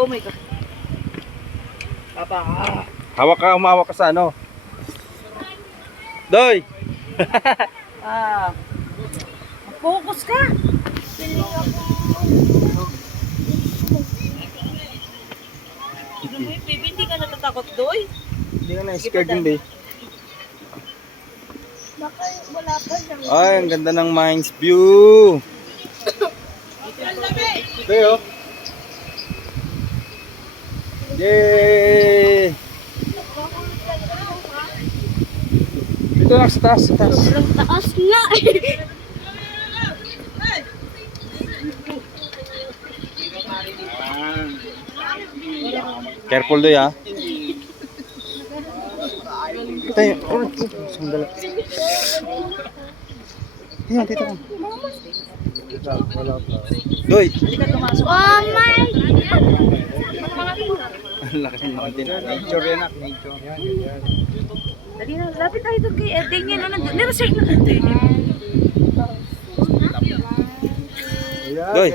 Oh my God. Papa. Humawak ka sa ano. Doy! Focus ka. Baby, hindi ka natatakot, Doy? Hindi ka na-scared hindi. Baka wala pa siyang... Ay, ang ganda ng Mines View. Ito yun. Yay! Dito lang sa taas, sa taas. Sobrang taas nga eh. Careful doy ha. Tayo. Sandali. Yan, dito ka. Doy. Oh my! Ang laki ng mountain. Nature yan, nature. Dali na, lapit tayo doon kay Erding yan. Nandun, nirasay na natin. Doy.